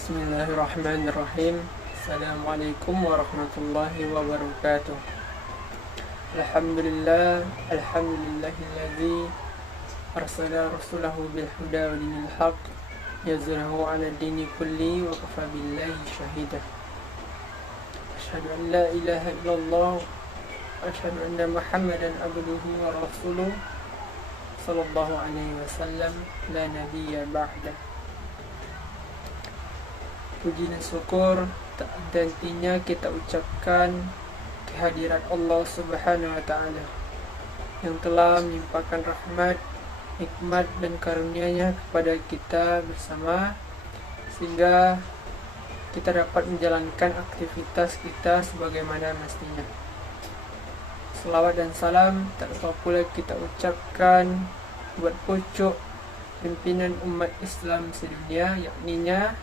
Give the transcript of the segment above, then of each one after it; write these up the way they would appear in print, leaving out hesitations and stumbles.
Bismillahirrahmanirrahim. Assalamualaikum warahmatullahi wabarakatuh. Alhamdulillahilladzi arsala rasulahu bil huda wa dinil haqq yazrahu ala dini kulli wa kafa billahi shahida. Asyhadu an la ilaha illallah wa asyhadu anna Muhammadan abduhu wa rasuluh sallallahu alaihi wasallam la nabiyya ba'da. Puji dan syukur tak ada hentinya kita ucapkan kehadirat Allah Subhanahu wa Ta'ala yang telah melimpahkan rahmat, nikmat dan karunia-Nya kepada kita bersama, sehingga kita dapat menjalankan aktivitas kita sebagaimana mestinya. Selawat dan salam tak lupa pula kita ucapkan buat pucuk pimpinan umat Islam sedunia, yakninya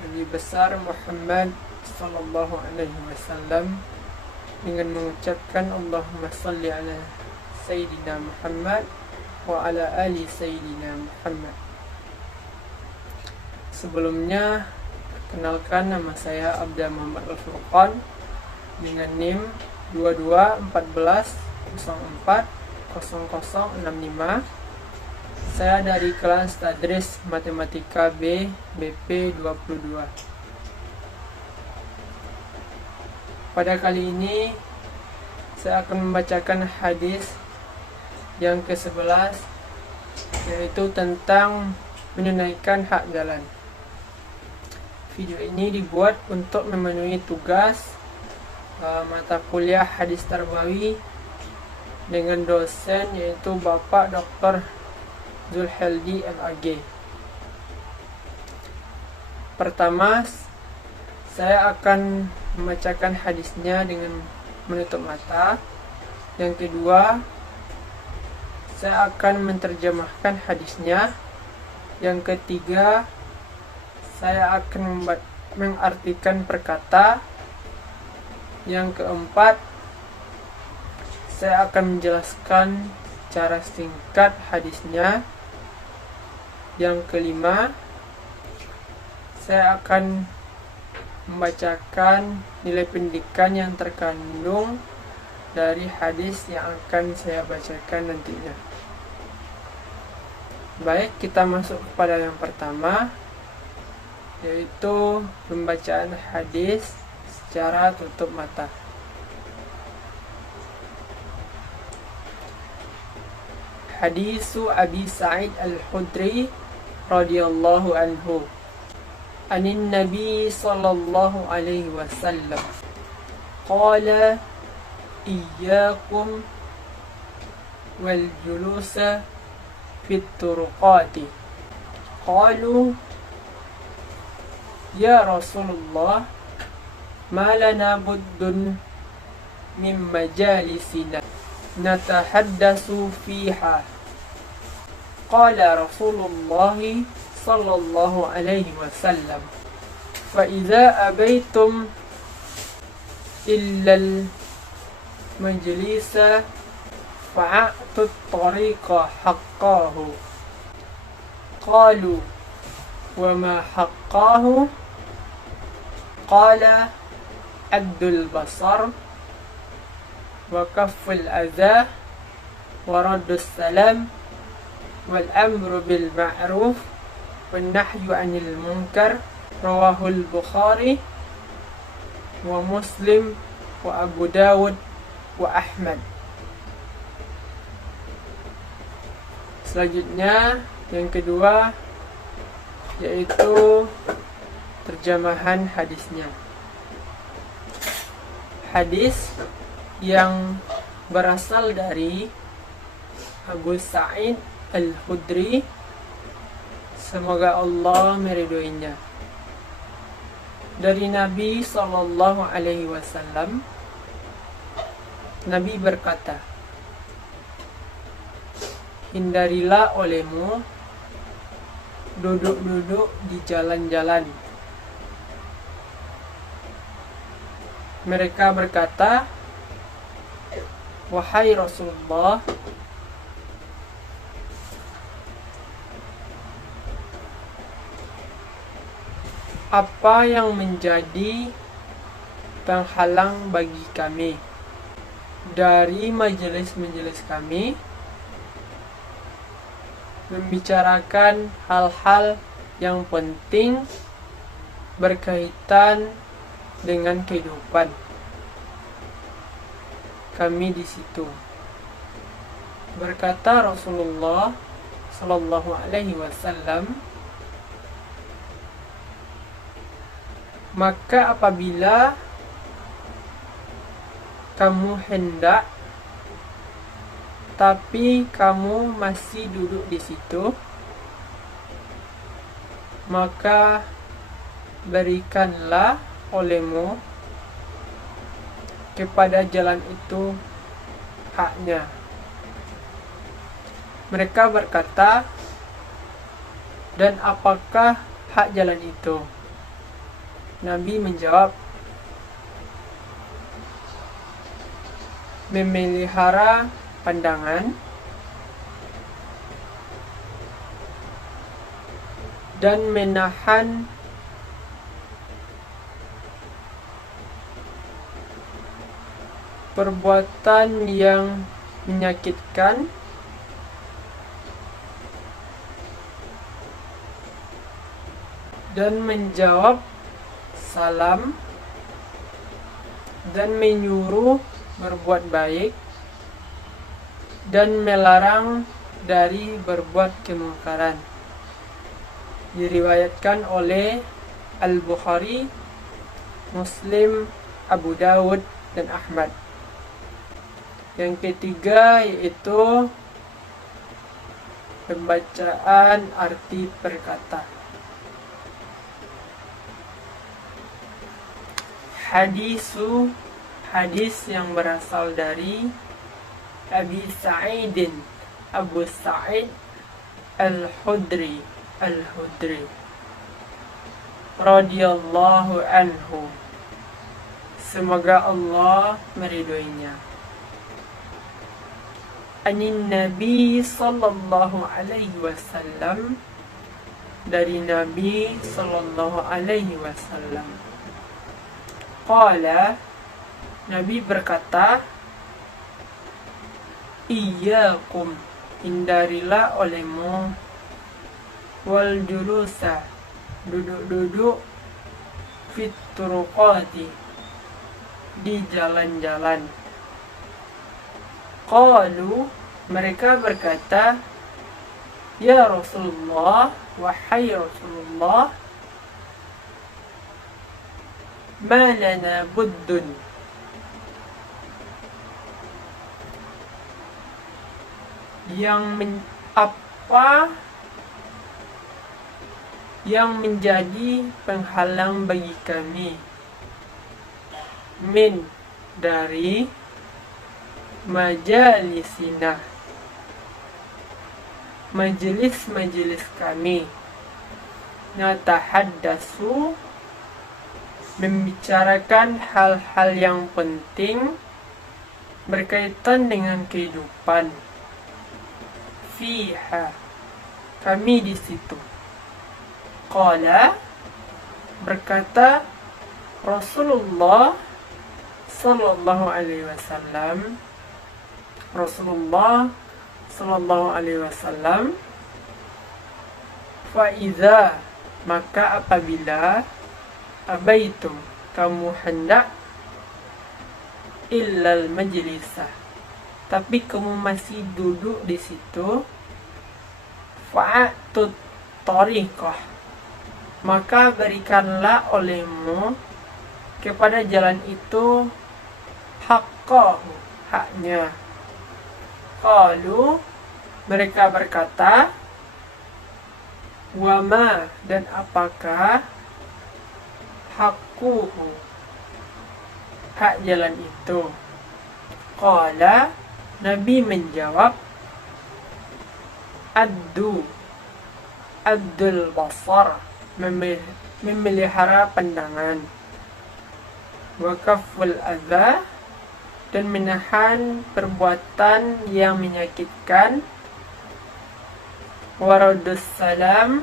Nabi besar Muhammad sallallahu alaihi wasallam, dengan mengucapkan Allahumma salli ala Sayyidina Muhammad wa ala ali Sayyidina Muhammad. Sebelumnya, perkenalkan, nama saya Abda Muhammad Al-Furqan dengan NIM 2214040065. Saya dari kelas Tadris Matematika B BP 22. Pada kali ini saya akan membacakan hadis yang ke-11, yaitu tentang menunaikan hak jalan. Video ini dibuat untuk memenuhi tugas mata kuliah hadis tarbawi dengan dosen, yaitu Bapak Dr. Zulhaldi MAG. Pertama, saya akan membacakan hadisnya dengan menutup mata. Yang kedua, saya akan menerjemahkan hadisnya. Yang ketiga, saya akan mengartikan perkata. Yang keempat, saya akan menjelaskan cara singkat hadisnya. Yang kelima, saya akan membacakan nilai pendidikan yang terkandung dari hadis yang akan saya bacakan nantinya. Baik, kita masuk kepada yang pertama, yaitu pembacaan hadis secara tutup mata. Hadisu Abi Sa'id Al-Khudri radhiyallahu anhu anin Nabi sallallahu alaihi wasallam qala iyyakum wal julusa fit turuqati qalu ya Rasulullah ma lana buddun min majalisina natahaddasu fiha. Qala Rasulullah sallallahu alaihi wasallam fa idza abaitum illa al majlisa fa'atu at-tariqa haqqahu. Qalu wa ma haqqahu? Qala addul basar wa kafful adha wa raddus salam wal amru bil ma'ruf wan nahyu 'anil munkar. Rawahul Bukhari wa Muslim wa Abu Dawud wa Ahmad. Selanjutnya yang kedua, yaitu terjemahan hadisnya. Hadis yang berasal dari Abu Sa'id Al-Khudri, semoga Allah meridhoinya, dari Nabi sallallahu alaihi wasallam. Nabi berkata, hindarilah olehmu duduk-duduk di jalan-jalan. Mereka berkata, wahai Rasulullah, apa yang menjadi penghalang bagi kami dari majelis-majelis kami membicarakan hal-hal yang penting berkaitan dengan kehidupan kami di situ. Berkata Rasulullah Sallallahu Alaihi Wasallam, maka apabila kamu hendak tapi kamu masih duduk di situ, maka berikanlah olehmu kepada jalan itu haknya. Mereka berkata, dan apakah hak jalan itu? Nabi menjawab, memelihara pandangan dan menahan perbuatan yang menyakitkan dan menjawab salam dan menyuruh berbuat baik dan melarang dari berbuat kemungkaran. Diriwayatkan oleh Al-Bukhari, Muslim, Abu Dawud, dan Ahmad. Yang ketiga yaitu pembacaan arti perkata. Hadis yang berasal dari Abi Sa'idin Abu Sa'id Al-Khudri radhiyallahu anhu, semoga Allah meridhoinya. Anin Nabi sallallahu alaihi wasallam, dari Nabi sallallahu alaihi wasallam. Qala, Nabi berkata, iyyakum, hindarilah olehmu, wal julusa, duduk-duduk, fit turuqati, di jalan-jalan. Qalu, mereka berkata, ya Rasulullah, wahai Rasulullah, ma lana buddun, apa yang menjadi penghalang bagi kami, min, dari majalisina, majelis-majelis kami, natahaddasu, membicarakan hal-hal yang penting berkaitan dengan kehidupan, fiha, kami di situ. Qala, berkata Rasulullah sallallahu alaihi wasallam, Rasulullah sallallahu alaihi wasallam, fa idza, maka apabila, abaitum, kamu hendak, illal majlisah, tapi kamu masih duduk di situ, fa'atut tariqah, maka berikanlah olehmu kepada jalan itu haqqahu, haknya. Qalu, mereka berkata, wama, dan apakah, haqquhu, hak jalan itu. Qala, Nabi menjawab, Abdul basar, memelihara pandangan, wa kaful adza, dan menahan perbuatan yang menyakitkan, waradus salam,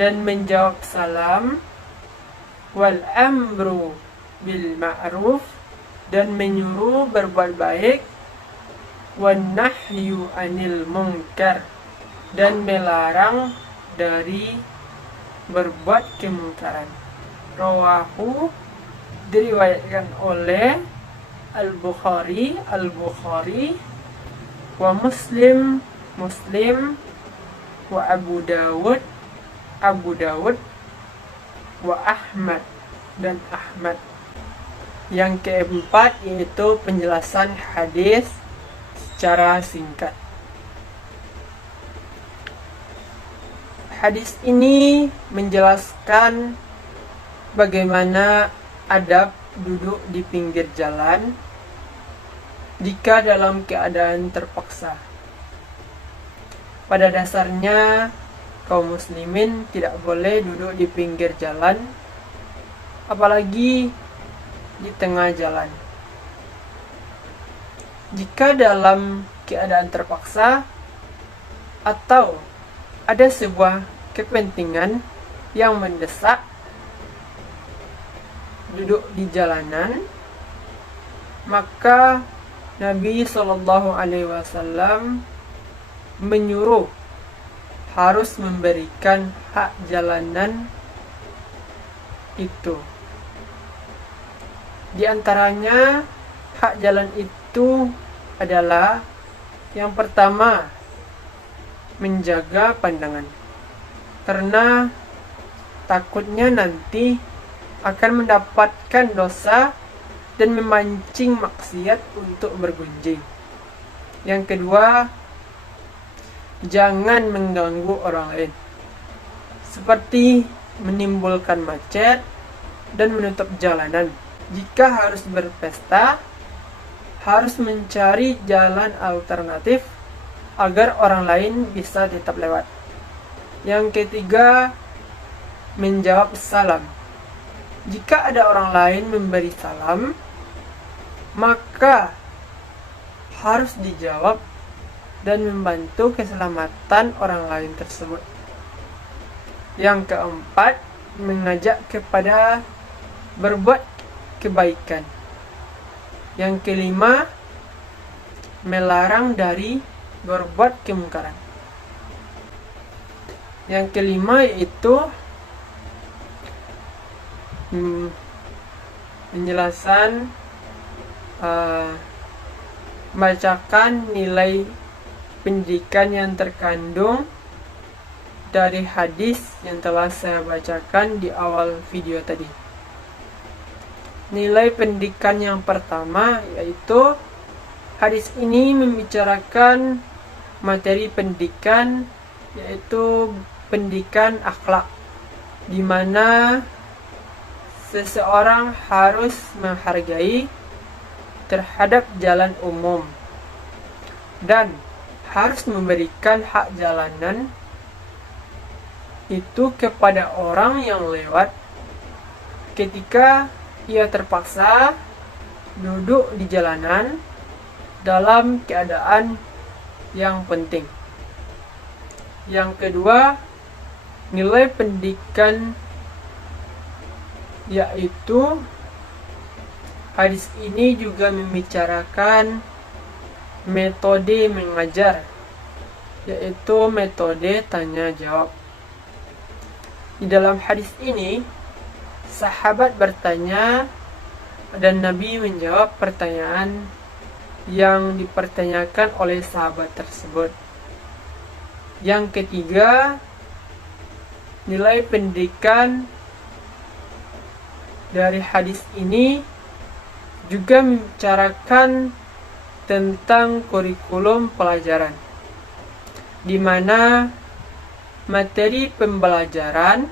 dan menjawab salam, wal amru bil ma'ruf, dan menyuruh berbuat baik, wan nahyu anil munkar, dan melarang dari berbuat kemungkaran. Rawahu, diriwayatkan oleh Al-Bukhari wa Muslim wa Abu Dawud wa Ahmad, dan Ahmad. Yang keempat yaitu penjelasan hadis secara singkat. Hadis ini menjelaskan bagaimana adab duduk di pinggir jalan jika dalam keadaan terpaksa. Pada dasarnya, kaum muslimin tidak boleh duduk di pinggir jalan, apalagi di tengah jalan. Jika dalam keadaan terpaksa atau ada sebuah kepentingan yang mendesak duduk di jalanan, maka Nabi SAW menyuruh harus memberikan hak jalanan itu. Di antaranya hak jalan itu adalah yang pertama, menjaga pandangan, karena takutnya nanti akan mendapatkan dosa dan memancing maksiat untuk bergunjing. Yang kedua, jangan mengganggu orang lain, seperti menimbulkan macet dan menutup jalanan. Jika harus berpesta, harus mencari jalan alternatif agar orang lain bisa tetap lewat. Yang ketiga, menjawab salam. Jika ada orang lain memberi salam, maka harus dijawab dan membantu keselamatan orang lain tersebut. Yang keempat, mengajak kepada berbuat kebaikan. Yang kelima, melarang dari berbuat kemungkaran. Yang kelima yaitu penjelasan bacakan nilai pendidikan yang terkandung dari hadis yang telah saya bacakan di awal video tadi. Nilai pendidikan yang pertama yaitu hadis ini membicarakan materi pendidikan, yaitu pendidikan akhlak, di mana seseorang harus menghargai terhadap jalan umum dan harus memberikan hak jalanan itu kepada orang yang lewat ketika ia terpaksa duduk di jalanan dalam keadaan yang penting. Yang kedua, nilai pendidikan yaitu hadis ini juga membicarakan metode mengajar, yaitu metode tanya jawab. Di dalam hadis ini, sahabat bertanya dan Nabi menjawab pertanyaan yang dipertanyakan oleh sahabat tersebut. Yang ketiga, nilai pendidikan dari hadis ini juga membicarakan tentang kurikulum pelajaran, di mana materi pembelajaran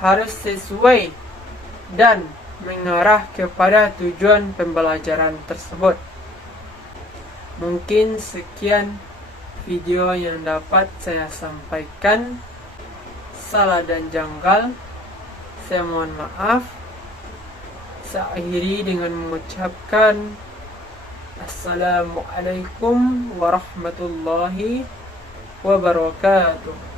harus sesuai dan mengarah kepada tujuan pembelajaran tersebut. Mungkin sekian video yang dapat saya sampaikan. Salah dan janggal, saya mohon maaf. Saya akhiri dengan mengucapkan Assalamualaikum warahmatullahi wabarakatuh.